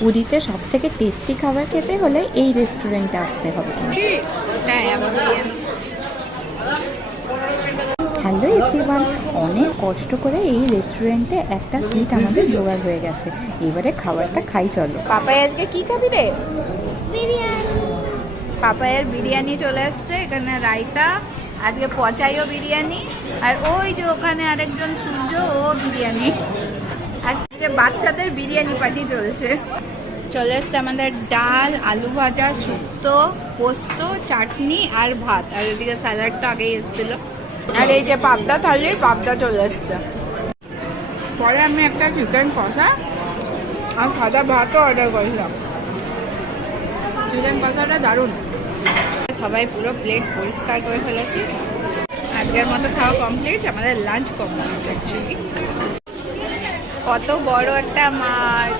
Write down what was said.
পুরীতে সব থেকে টেস্টি খাবার খেতে হলে এই রেস্টুরেন্টে আসতে হবে। হ্যালো এভরিওয়ান, অনেক কষ্ট করে এই রেস্টুরেন্টে একটা সিট আমাদের জোগাড় হয়ে গেছে। এবারে খাবারটা খাই চলো। পাপাই আজকে কি খাবি রে? পাপাইয়ের বিরিয়ানি চলে এসছে, এখানে রায়তা, আজকে পচাইও বিরিয়ানি, আর ওই যে ওখানে আরেকজন সূর্য, ও বিরিয়ানি। আজকে বাচ্চাদের বিরিয়ানি পার্টি চলছে। চলে এসছে আমাদের ডাল, আলু ভাজা, শুক্তো, পোস্ত, চাটনি আর ভাত, আর ওদিকে স্যালাড তো আগেই এসেছিল। আর এই যে পাবদা থালির পাবদা চলে এসছে। পরে আমি একটা চিকেন কষা আর সাদা ভাতও অর্ডার করেছিলাম। চিকেন কষাটা দারুণ। সবাই পুরো প্লেট পরিষ্কার করে ফেলেছি। আজকের মতো খাওয়া কমপ্লিট, আমাদের লাঞ্চ কমপ্লিট অ্যাকচুয়ালি। কত বড় একটা মাছ!